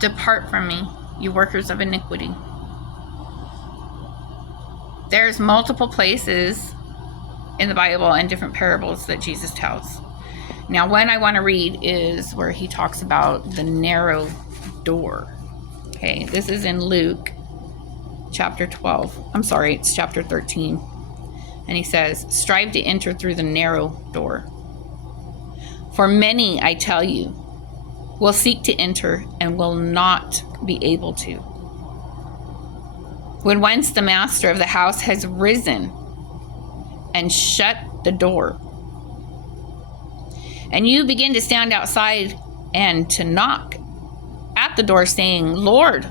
Depart from me, you workers of iniquity. There's multiple places in the Bible and different parables that Jesus tells. Now, one I want to read is where he talks about the narrow door. Okay, this is in Luke chapter 12. I'm sorry, it's chapter 13. And he says, strive to enter through the narrow door. For many, I tell you, will seek to enter and will not be able to. When once the master of the house has risen and shut the door, and you begin to stand outside and to knock at the door saying, Lord,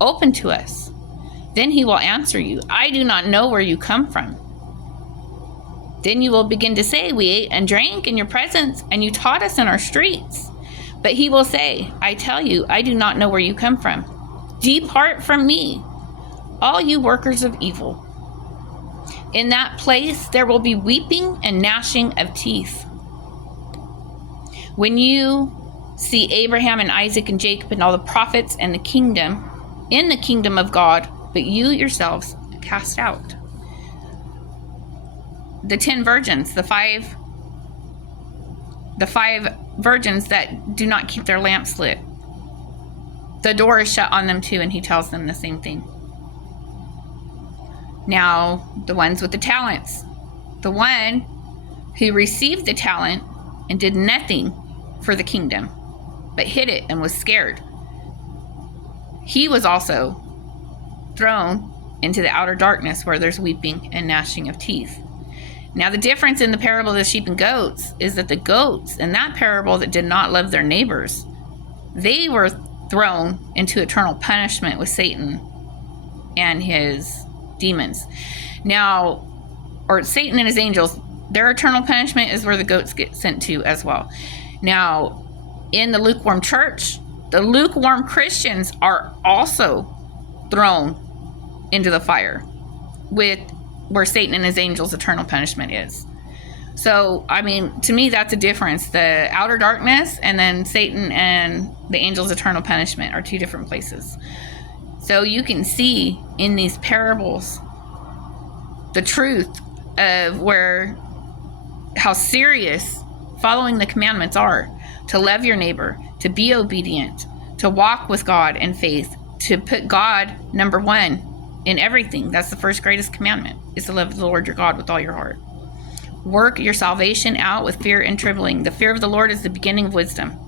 open to us. Then he will answer you, I do not know where you come from. Then you will begin to say, we ate and drank in your presence, and you taught us in our streets. But he will say, I tell you, I do not know where you come from. Depart from me, all you workers of evil. In that place there will be weeping and gnashing of teeth. When you see Abraham and Isaac and Jacob and all the prophets and the kingdom, in the kingdom of God, but you yourselves cast out. The 10 virgins, the five virgins that do not keep their lamps lit. The door is shut on them too, and he tells them the same thing. Now, the ones with the talents. The one who received the talent and did nothing for the kingdom, but hid it and was scared. He was also thrown into the outer darkness where there's weeping and gnashing of teeth. Now, the difference in the parable of the sheep and goats is that the goats in that parable that did not love their neighbors, they were thrown into eternal punishment with Satan and his demons. Now, or Satan and his angels, their eternal punishment is where the goats get sent to as well. Now, in the lukewarm church, the lukewarm Christians are also thrown into the fire with where Satan and his angels' eternal punishment is. So, I mean, to me, that's a difference. The outer darkness and then Satan and the angels' eternal punishment are two different places. So you can see in these parables the truth of how serious following the commandments are. To love your neighbor, to be obedient, to walk with God in faith, to put God number one in everything. That's the first greatest commandment, is to love the Lord your God with all your heart. Work your salvation out with fear and trembling. The fear of the Lord is the beginning of wisdom.